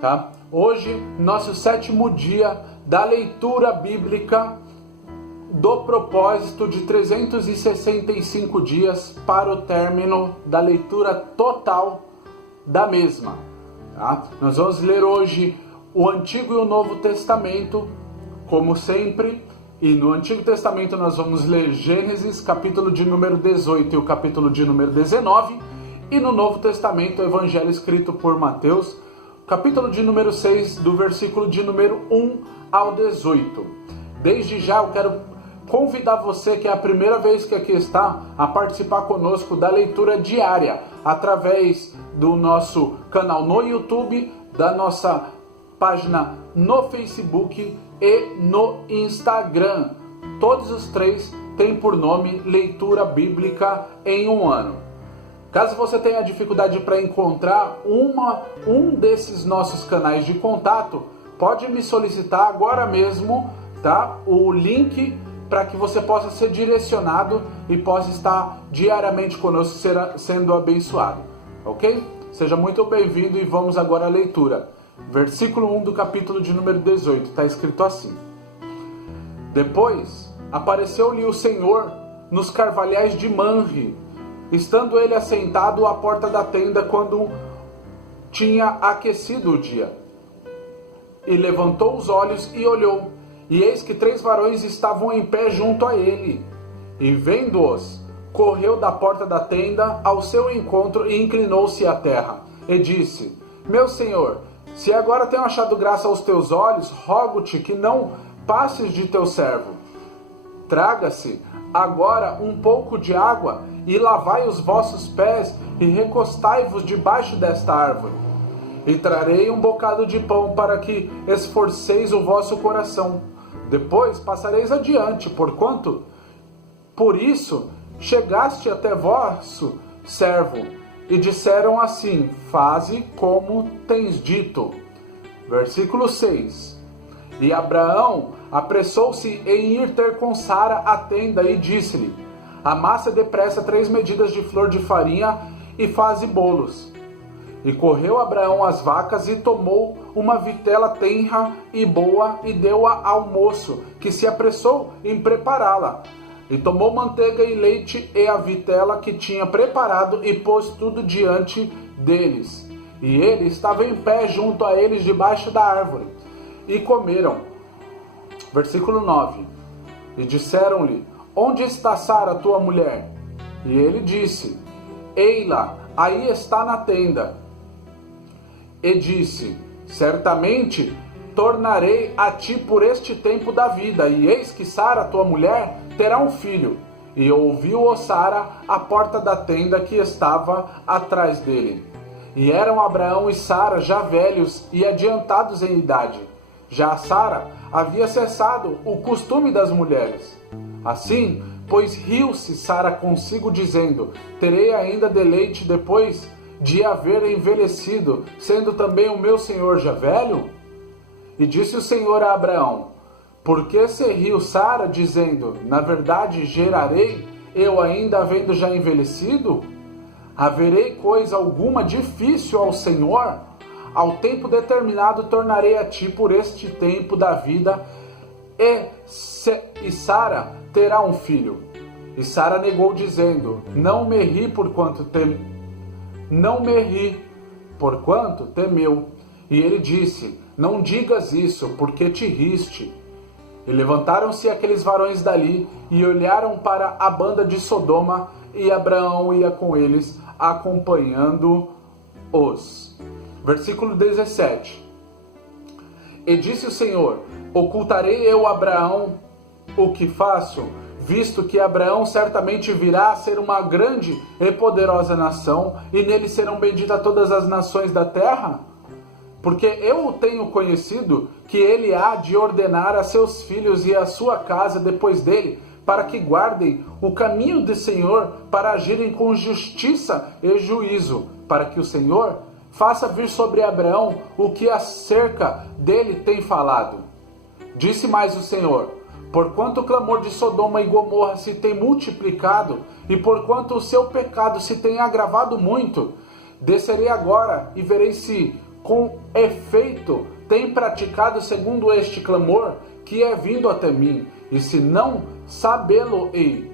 tá? Hoje, nosso 7º dia da leitura bíblica do propósito de 365 dias para o término da leitura total da mesma, tá? Nós vamos ler hoje o Antigo e o Novo Testamento, como sempre, e no Antigo Testamento nós vamos ler Gênesis, capítulo de número 18 e o capítulo de número 19, e no Novo Testamento o Evangelho escrito por Mateus, capítulo de número 6, do versículo de número 1 ao 18. Desde já eu quero convidar você, que é a primeira vez que aqui está, a participar conosco da leitura diária, através do nosso canal no YouTube, da nossa página no Facebook e no Instagram. Todos os três têm por nome Leitura Bíblica em um Ano. Caso você tenha dificuldade para encontrar um desses nossos canais de contato, pode me solicitar agora mesmo, tá? O link para que você possa ser direcionado e possa estar diariamente conosco sendo abençoado, ok? Seja muito bem-vindo e vamos agora à leitura. Versículo 1 do capítulo de número 18, está escrito assim: Depois apareceu-lhe o Senhor nos carvalhais de Manre, estando ele assentado à porta da tenda quando tinha aquecido o dia. E levantou os olhos e olhou, e eis que 3 varões estavam em pé junto a ele. E vendo-os, correu da porta da tenda ao seu encontro e inclinou-se à terra. E disse: Meu senhor, se agora tenho achado graça aos teus olhos, rogo-te que não passes de teu servo. Traga-se agora um pouco de água, e lavai os vossos pés, e recostai-vos debaixo desta árvore. E trarei um bocado de pão para que esforceis o vosso coração. Depois passareis adiante, porquanto, por isso, chegaste até vosso servo. E disseram assim: Faze como tens dito. Versículo 6. E Abraão apressou-se em ir ter com Sara à tenda e disse-lhe: Amassa depressa 3 medidas de flor de farinha e faze bolos. E correu Abraão às vacas e tomou uma vitela tenra e boa e deu-a ao moço, que se apressou em prepará-la. E tomou manteiga e leite e a vitela que tinha preparado e pôs tudo diante deles. E ele estava em pé junto a eles debaixo da árvore. E comeram. Versículo 9. E disseram-lhe: Onde está Sara, tua mulher? E ele disse: Ei-la, aí está na tenda. E disse: Certamente tornarei a ti por este tempo da vida, e eis que Sara, tua mulher, terá um filho. E ouviu-o Sara à porta da tenda que estava atrás dele. E eram Abraão e Sara já velhos e adiantados em idade. Já Sara havia cessado o costume das mulheres. Assim, pois riu-se Sara consigo, dizendo: Terei ainda deleite depois de haver envelhecido, sendo também o meu senhor já velho? E disse o Senhor a Abraão: Por que se riu Sara, dizendo: Na verdade gerarei, eu ainda havendo já envelhecido? Haverei coisa alguma difícil ao Senhor? Ao tempo determinado tornarei a ti por este tempo da vida, e Sara terá um filho. E Sara negou, dizendo: Não me ri, porquanto temeu. E ele disse: Não digas isso, porque te riste. E levantaram-se aqueles varões dali, e olharam para a banda de Sodoma, e Abraão ia com eles, acompanhando-os. Versículo 17. E disse o Senhor: Ocultarei eu a Abraão o que faço, visto que Abraão certamente virá a ser uma grande e poderosa nação, e nele serão benditas todas as nações da terra? Porque eu o tenho conhecido, que ele há de ordenar a seus filhos e a sua casa depois dele, para que guardem o caminho do Senhor, para agirem com justiça e juízo, para que o Senhor faça vir sobre Abraão o que acerca dele tem falado. Disse mais o Senhor: Porquanto o clamor de Sodoma e Gomorra se tem multiplicado, e porquanto o seu pecado se tem agravado muito, descerei agora e verei se com efeito tem praticado segundo este clamor que é vindo até mim, e se não sabê-lo-ei.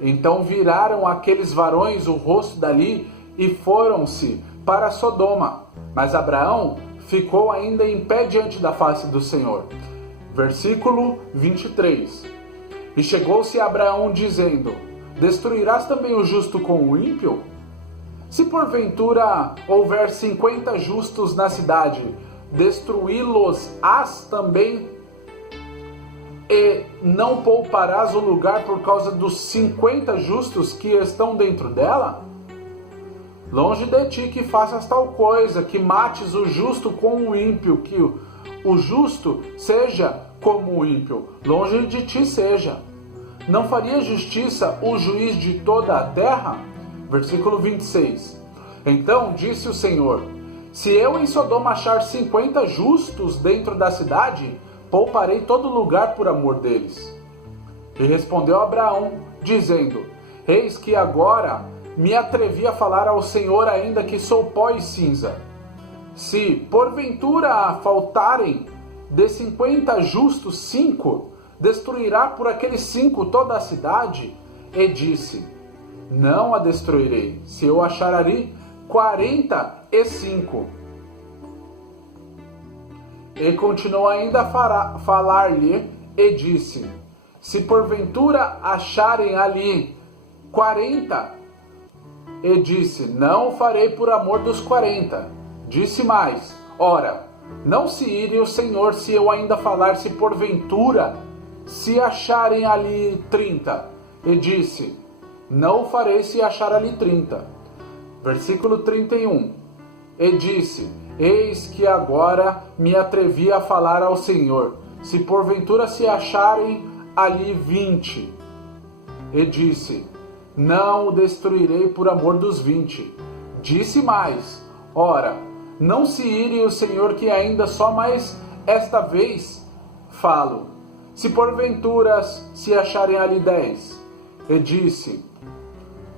Então viraram aqueles varões o rosto dali e foram-se para Sodoma. Mas Abraão ficou ainda em pé diante da face do Senhor. Versículo 23. E chegou-se Abraão dizendo: destruirás também o justo com o ímpio? Se porventura houver 50 justos na cidade, destruí-los-ás também? E não pouparás o lugar por causa dos 50 justos que estão dentro dela? Longe de ti que faças tal coisa, que mates o justo com o ímpio, que o justo seja como o ímpio, longe de ti seja. Não faria justiça o juiz de toda a terra? Versículo 26. Então disse o Senhor: se eu em Sodoma achar 50 justos dentro da cidade, pouparei todo lugar por amor deles. E respondeu Abraão, dizendo: eis que agora me atrevi a falar ao Senhor, ainda que sou pó e cinza. Se porventura faltarem de 50 justos 5, destruirá por aqueles 5 toda a cidade? E disse: não a destruirei, se eu achar ali 45. E continuou ainda a falar-lhe e disse: se porventura acharem ali 40, e disse: não o farei por amor dos 40. Disse mais: ora, não se ire o Senhor se eu ainda falar, se porventura se acharem ali 30. E disse: não o farei se achar ali 30. Versículo 31. E disse: eis que agora me atrevi a falar ao Senhor, se porventura se acharem ali 20. E disse: não o destruirei por amor dos 20. Disse mais: ora, não se ire o Senhor que ainda só mais esta vez falo, se porventura se acharem ali 10. E disse: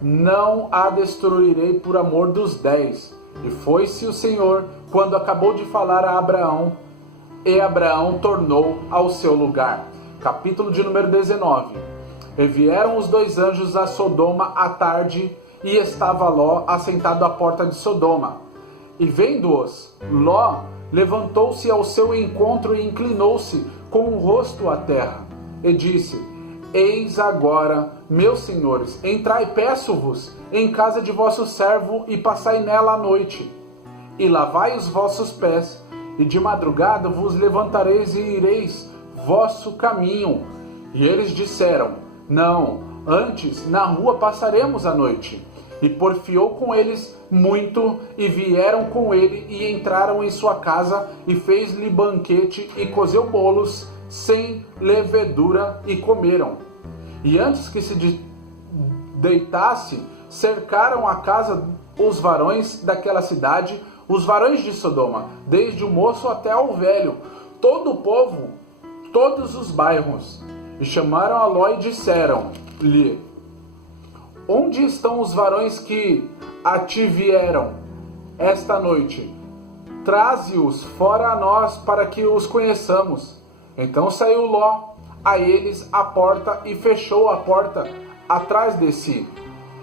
não a destruirei por amor dos 10. E foi-se o Senhor quando acabou de falar a Abraão, e Abraão tornou ao seu lugar. Capítulo de número 19. E vieram os 2 anjos a Sodoma à tarde, e estava Ló assentado à porta de Sodoma. E vendo-os, Ló levantou-se ao seu encontro e inclinou-se com o rosto à terra. E disse: eis agora, meus senhores, entrai, peço-vos, em casa de vosso servo, e passai nela a noite. E lavai os vossos pés, e de madrugada vos levantareis e ireis vosso caminho. E eles disseram: não, antes na rua passaremos a noite. E porfiou com eles muito, e vieram com ele, e entraram em sua casa, e fez-lhe banquete, e cozeu bolos sem levedura, e comeram. E antes que se deitasse, cercaram a casa os varões daquela cidade, os varões de Sodoma, desde o moço até o velho, todo o povo, todos os bairros. E chamaram a Ló e disseram-lhe: onde estão os varões que a ti vieram esta noite? Traze-os fora a nós, para que os conheçamos. Então saiu Ló a eles à porta, e fechou a porta atrás de si.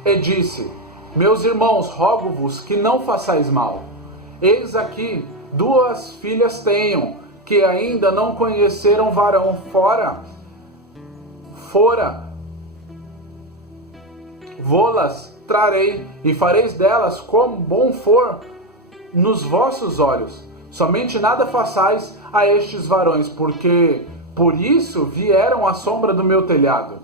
E disse: meus irmãos, rogo-vos que não façais mal. Eis aqui 2 filhas tenho, que ainda não conheceram varão, fora vô-las trarei, e fareis delas como bom for nos vossos olhos. Somente nada façais a estes varões, porque por isso vieram à sombra do meu telhado.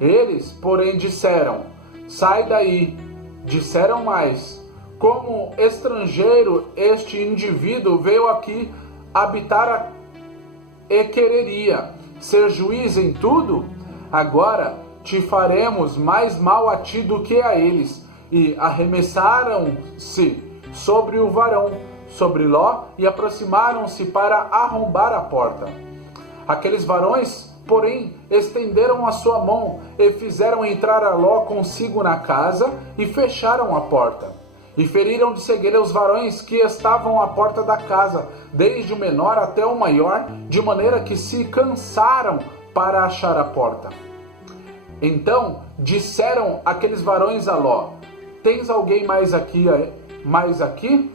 Eles, porém, disseram: sai daí. Disseram mais: como estrangeiro este indivíduo veio aqui habitar e quereria ser juiz em tudo? Agora te faremos mais mal a ti do que a eles. E arremessaram-se sobre o varão, sobre Ló, e aproximaram-se para arrombar a porta. Aqueles varões, porém, estenderam a sua mão e fizeram entrar a Ló consigo na casa, e fecharam a porta. E feriram de cegueira os varões que estavam à porta da casa, desde o menor até o maior, de maneira que se cansaram para achar a porta. Então disseram aqueles varões a Ló: tens alguém mais aqui?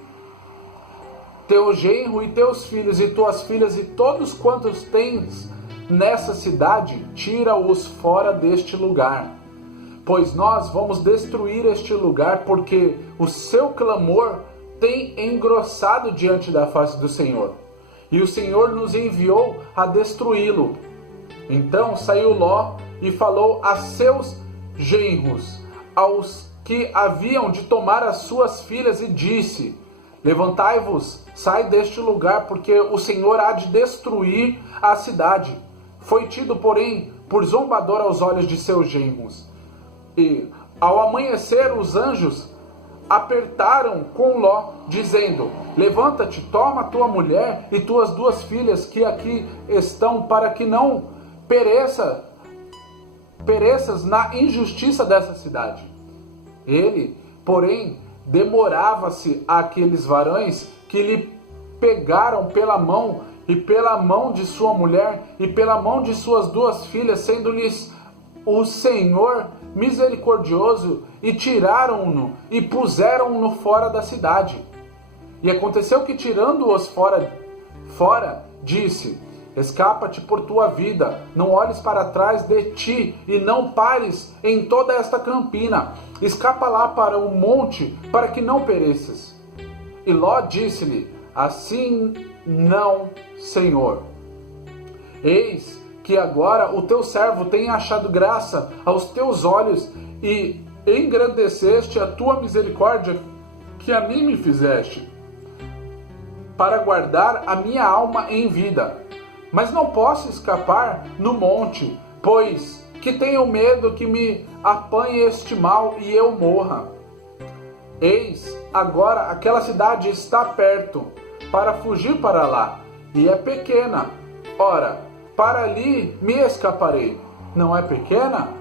Teu genro e teus filhos e tuas filhas e todos quantos tens nessa cidade, tira-os fora deste lugar. Pois nós vamos destruir este lugar, porque o seu clamor tem engrossado diante da face do Senhor. E o Senhor nos enviou a destruí-lo. Então saiu Ló e falou a seus genros, aos que haviam de tomar as suas filhas, e disse: levantai-vos, sai deste lugar, porque o Senhor há de destruir a cidade. Foi tido, porém, por zombador aos olhos de seus genros. E, ao amanhecer, os anjos apertaram com Ló, dizendo: levanta-te, toma tua mulher e tuas 2 filhas que aqui estão, para que não pereças na injustiça dessa cidade. Ele, porém, demorava-se àqueles varões que lhe pegaram pela mão, e pela mão de sua mulher, e pela mão de suas 2 filhas, sendo-lhes o Senhor misericordioso, e tiraram-no e puseram-no fora da cidade. E aconteceu que, tirando-os fora, disse: escapa-te por tua vida, não olhes para trás de ti, e não pares em toda esta campina. Escapa lá para o monte, para que não pereças. E Ló disse-lhe: assim não, Senhor. Eis que agora o teu servo tem achado graça aos teus olhos, e engrandeceste a tua misericórdia que a mim me fizeste, para guardar a minha alma em vida. Mas não posso escapar no monte, pois que tenho medo que me apanhe este mal e eu morra. Eis, agora aquela cidade está perto, para fugir para lá, e é pequena. Ora, para ali me escaparei. Não é pequena?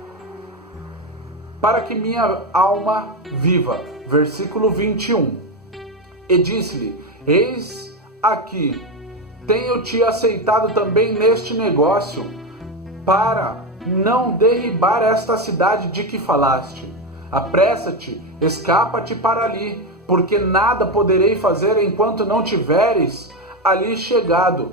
Para que minha alma viva. Versículo 21. E disse-lhe: eis aqui, tenho-te aceitado também neste negócio, para não derribar esta cidade de que falaste. Apressa-te, escapa-te para ali, porque nada poderei fazer enquanto não tiveres ali chegado.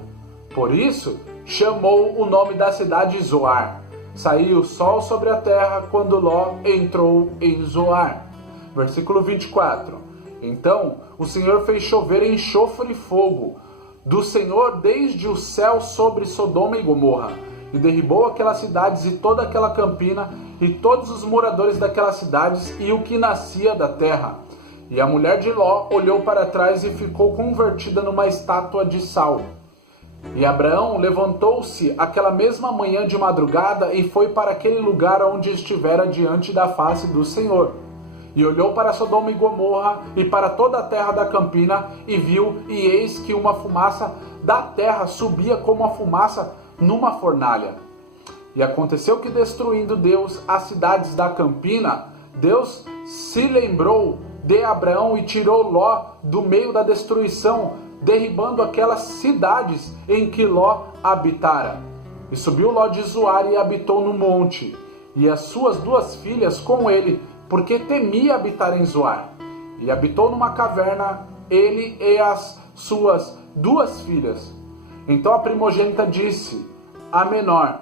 Por isso chamou o nome da cidade Zoar. Saiu o sol sobre a terra quando Ló entrou em Zoar. Versículo 24. Então o Senhor fez chover enxofre e fogo do Senhor desde o céu sobre Sodoma e Gomorra, e derribou aquelas cidades e toda aquela campina, e todos os moradores daquelas cidades, e o que nascia da terra. E a mulher de Ló olhou para trás e ficou convertida numa estátua de sal. E Abraão levantou-se aquela mesma manhã de madrugada e foi para aquele lugar onde estivera diante da face do Senhor. E olhou para Sodoma e Gomorra e para toda a terra da campina, e viu, e eis que uma fumaça da terra subia como a fumaça numa fornalha. E aconteceu que, destruindo Deus as cidades da campina, Deus se lembrou de Abraão e tirou Ló do meio da destruição, derribando aquelas cidades em que Ló habitara. E subiu Ló de Zoar e habitou no monte, e as suas 2 filhas com ele, porque temia habitar em Zoar. E habitou numa caverna, ele e as suas 2 filhas. Então a primogênita disse à menor: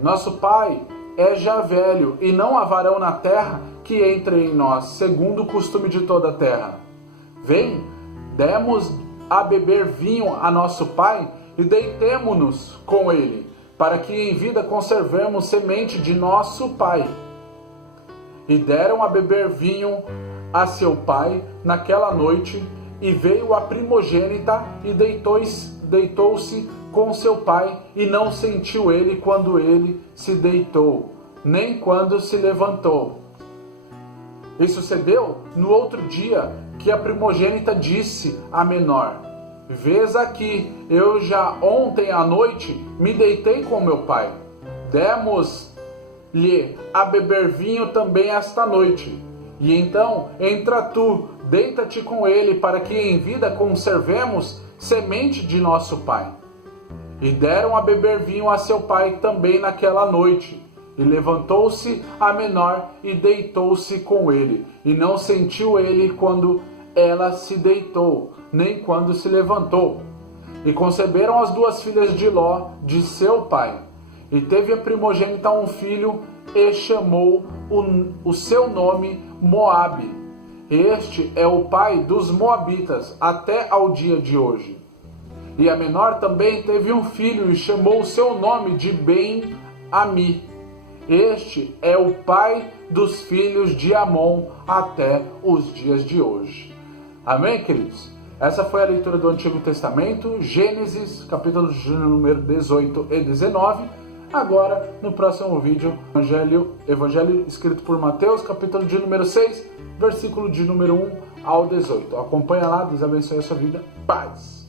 nosso pai é já velho, e não há varão na terra que entre em nós, segundo o costume de toda a terra. Vem, demos a beber vinho a nosso pai, e deitemo-nos com ele, para que em vida conservemos semente de nosso pai. E deram a beber vinho a seu pai naquela noite, e veio a primogênita e deitou-se com seu pai, e não sentiu ele quando ele se deitou, nem quando se levantou. E sucedeu no outro dia que a primogênita disse à menor: vês aqui, eu já ontem à noite me deitei com meu pai. Demos-lhe a beber vinho também esta noite. E então entra tu, deita-te com ele, para que em vida conservemos semente de nosso pai. E deram a beber vinho a seu pai também naquela noite. E levantou-se a menor e deitou-se com ele. E não sentiu ele quando ela se deitou, nem quando se levantou. E conceberam as duas filhas de Ló, de seu pai. E teve a primogênita um filho, e chamou o seu nome Moabe. Este é o pai dos moabitas, até ao dia de hoje. E a menor também teve um filho, e chamou o seu nome de Ben-Ami. Este é o pai dos filhos de Amon, até os dias de hoje. Amém, queridos? Essa foi a leitura do Antigo Testamento, Gênesis, capítulos de número 18 e 19. Agora, no próximo vídeo, Evangelho escrito por Mateus, capítulo de número 6, versículo de número 1 ao 18. Acompanha lá, Deus abençoe a sua vida. Paz!